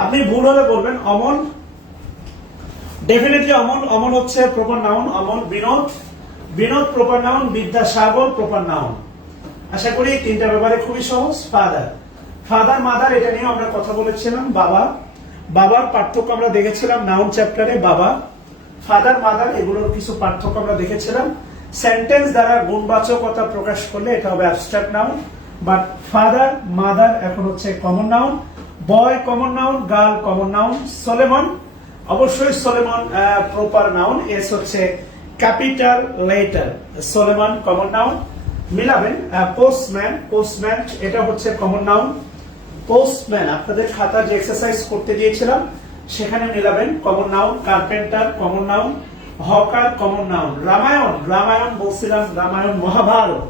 আপনি ভুল হলে বলবেন অমন ডেফিনেটলি অমন অমন হচ্ছে প্রপার নাউন অমন Binod Binod proper noun Vidyasagar proper noun আশা করি তিনটা ব্যাপারে খুবই সহজ। ফাদার ফাদার মাদার এটা নিয়ে আমরা কথা বলেছিলাম, বাবা। বাবার পার্থক্য আমরা দেখেছিলাম নাউন চ্যাপ্টারে বাবা। ফাদার মাদার এগুলোর কিছু পার্থক্য আমরা দেখেছিলাম। সেন্টেন্স দ্বারা গুণবাচকতা প্রকাশ করলে এটা হবে abstract noun but father mother এখন হচ্ছে common noun boy common noun girl common noun Solomon অবশ্যই সলেমন প্রপার নাউন এস হচ্ছে capital letter Solomon common noun মিলাবেন postman postman এটা হচ্ছে কমন নাউন পোস্টম্যান আপনাদের খাতা যে এক্সারসাইজ করতে দিয়েছিলাম, সেখানে মিলাবেন common noun carpenter common noun hawker common noun Ramayana Ramayana বলছিলাম, রামায়ণ মহাভারত।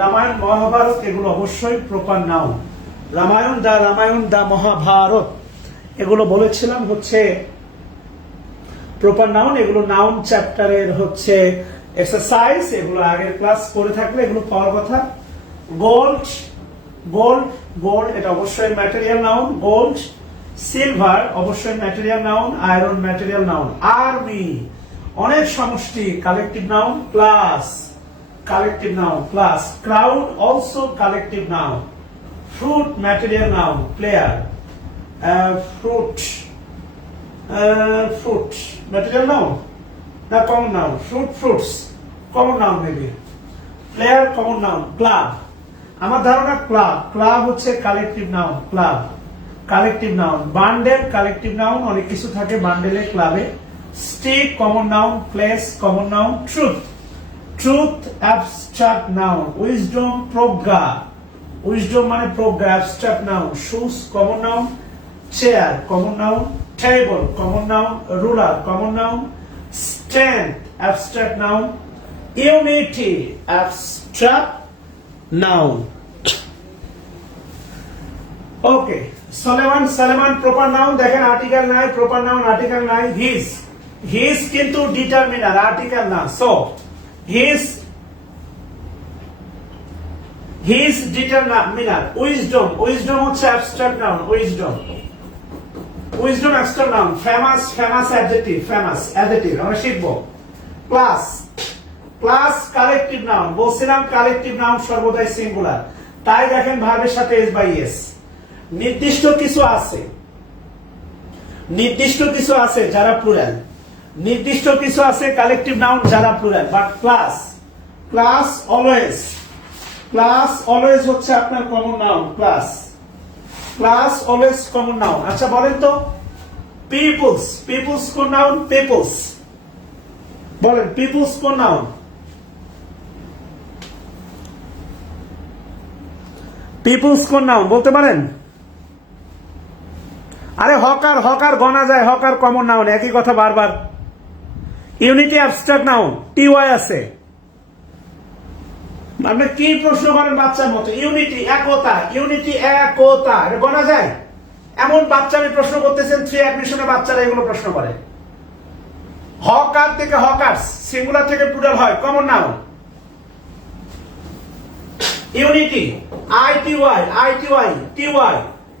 রামায়ণ মহাভারত এগুলো অবশ্যই proper noun Ramayana the Ramayana the Mahabharata. এগুলো বলেছিলাম হচ্ছে প্রপার নাউন, এগুলো নাউন চ্যাপ্টারের হচ্ছে এক্সারসাইজ এগুলো আগের ক্লাস করে থাকলে এগুলো পাওয়ার কথা। গোল্ড গোল্ড গোল্ড এটা অবশ্যই ম্যাটেরিয়াল নাউন। গোল্ড সিলভার অবশ্যই material noun. Iron material noun. Army অনেক সমষ্টি collective noun class collective noun class crowd also collective noun fruit material noun player fruit fruit material noun না common noun fruit fruits common noun maybe player common noun club আমার ধারণা club club হচ্ছে collective noun club collective noun bundle collective noun অনেক কিছু থাকে বান্ডেলে ক্লাবে stick common noun place common noun truth truth abstract noun wisdom প্রজ্ঞা. Wisdom মানে প্রজ্ঞা abstract noun shoes common noun chair common noun table common noun ruler common noun stand abstract noun unity abstract noun okay Solomon Solomon proper noun দেখেন article নাই proper noun article নাই his his কিন্তু determiner article না so his his determiner wisdom wisdom হচ্ছে abstract noun wisdom wisdom abstract noun famous famous adjective famous adjective আমরা শিখব। Class class collective noun বলছিলাম collective noun সর্বদাই singular তাই দেখেন ভার্বের সাথে এস বাই এস নির্দিষ্ট কিছু আছে। নির্দিষ্ট কিছু আছে যারা প্লুরাল নির্দিষ্ট কিছু আছে কালেকটিভ নাউন যারা plural but class class always class always হচ্ছে আপনার common noun class class always common noun আচ্ছা বলেন তো। পিপলস পিপলস কোন নাউন পিপলস বলেন পিপলস কোন নাউন পিপলস কোন নাউন বলতে পারেন? আরে, হকার হকার গনা যায়, হকার কমন নাউন একই কথা বারবার। Unity abstract noun T Y আছে। আপনি কি প্রশ্ন করেন বাচ্চার মতো? ইউনিটি একতা ইউনিটি একতা, এটা যায়? এমন বাচ্চা আমি প্রশ্ন করতেছেন থ্রি অ্যাডমিশনে বাচ্চারা এগুলো প্রশ্ন করে। হকার থেকে হকার্স? সিঙ্গুলার থেকে প্লুরাল হয় common noun unity I T Y I T Y T Y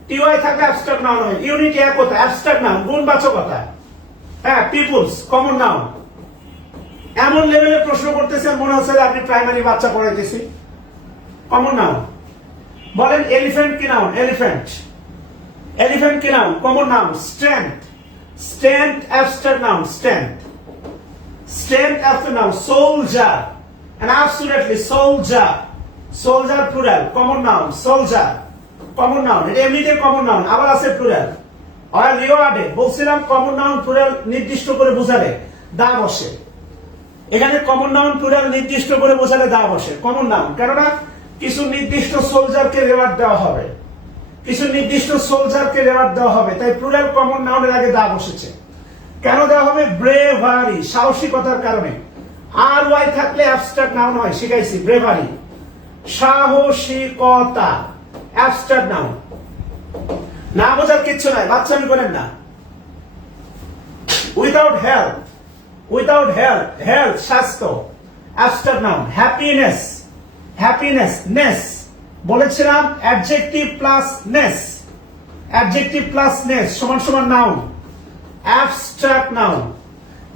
T Y থাকলে অ্যাবস্ট্রাক্ট নাউন হয়। ইউনিটি একতা অ্যাবস্ট্রাক্ট নাউন গুণবাচকতা। হ্যাঁ পিপুলস কমন নাউন এমন লেভেলে প্রশ্ন করতেছেন মনে হচ্ছে আপনি প্রাইমারি বাচ্চা পড়াইতেছি কমন নাউন বলেন এলিফ্যান্ট কি নাউন এলিফ্যান্ট এলিফ্যান্ট কি noun common noun strength strength abstract noun strength strength abstract noun soldier and absolutely soldier soldier, plural common noun soldier common noun এটা এমনিতে common noun আবার আছে plural আর রিওয়ার্ডে বলছিলাম common noun plural নির্দিষ্ট করে বোঝালে। দা বসে। এখানে কমন নাউন প্লুরাল নির্দিষ্ট করে বোঝালে দা বসে। কমন নাউন কেননা কিছু নির্দিষ্ট সোলজারকে রেওয়ার্ড দেওয়া হবে। কিছু নির্দিষ্ট সোলজারকে রেওয়ার্ড দেওয়া হবে, তাই প্লুরাল কমন নাউনের আগে দা বসেছে। কেন দেওয়া হবে? ব্রেভারি সাহসিকতার কারণে। আর ওয়াই থাকলে অ্যাবস্ট্রাক্ট নাউন হয়, শিখাইছি ব্রেভারি সাহসিকতা অ্যাবস্ট্রাক্ট নাউন না বোঝার কিচ্ছু নাই, বাচ্চামি করেন না। Without health without health health স্বাস্থ্য abstract noun happiness happiness ness বলেছিলাম adjective plus ness adjective plus ness সমান সমান noun abstract noun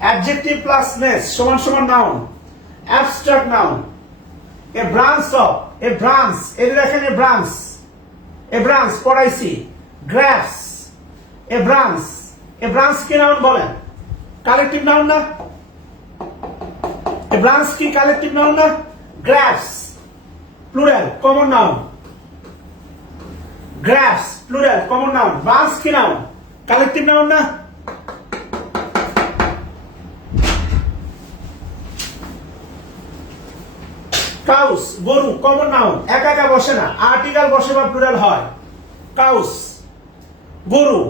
adjective plus ness সমান সমান noun abstract noun a branch of a branch এটা দেখেন a branch a branch পড়াইছি graphs a branch a branch কি noun বলেন? Collective noun না? Branch কি কালেকটিভ নাউন না graphs plural common noun graphs plural common noun branch কি noun collective noun না cows গরু কমন নাউন একা একা বসে না আর্টিকেল বসে বা প্লুরাল হয়। কাউস গরু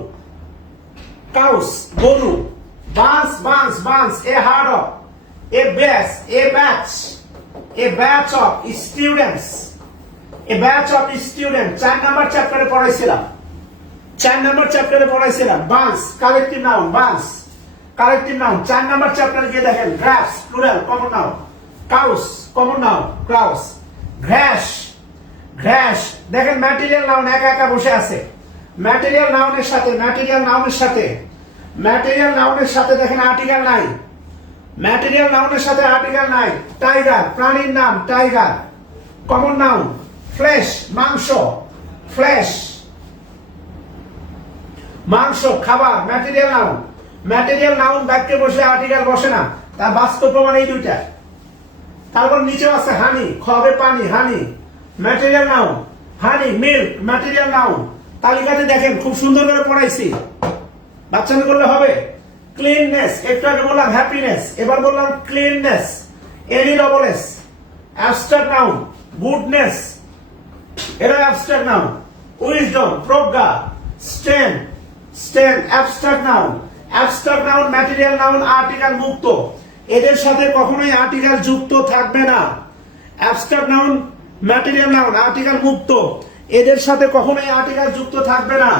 কাউস গরু বাঁশ বাঁশ বাঁশ a herd of a batch a batch a batch of students a batch of student চার নাম্বার চ্যাপ্টারে পড়াইছিলাম। চার নাম্বার চ্যাপ্টারে পড়াইছিলাম। বাঁশ কালেকটিভ নাউন বাঁশ কালেকটিভ নাউন চার নাম্বার চ্যাপ্টারে গিয়ে দেখেন grass plural common noun cows common noun crows ঘ্যাস ঘ্যাস দেখেন ম্যাটেরিয়াল নাউন একা একা বসে আছে। ম্যাটেরিয়াল নাউনের সাথে ম্যাটেরিয়াল নাউনের সাথে ম্যাটেরিয়াল নাউনের সাথে দেখেন আর্টিকেল নাই। ম্যাটেরিয়াল নাউনের সাথে আর্টিকেল নাই। টাইগার প্রাণীর নাম টাইগার কমন নাউন ফ্লেশ মাংস। ফ্লেশ মাংস, খাবার ম্যাটেরিয়াল নাউন ম্যাটেরিয়াল নাউন বাক্যে বসে আর্টিকেল বসে না। তার বাস্তব প্রমাণ এই দুইটা। তারপর নিচেও আছে হানি খবে পানি honey material noun honey milk material noun তালিকাতে দেখেন, খুব সুন্দর করে পড়াইছি। বাচ্চাদের করলে হবে? ক্লিননেস একটু আগে বললাম হ্যাপিনেস এবার বললাম cleanness N E double S abstract noun goodness এটা অ্যাবস্ট্রাক্ট নাউন উইজডম প্রজ্ঞা স্টেন স্টেন abstract noun abstract noun material noun article মুক্ত, এদের সাথে কখনোই আর্টিকেল যুক্ত থাকবে না abstract noun material noun article মুক্ত, এদের সাথে কখনোই আর্টিকেল যুক্ত থাকবে না।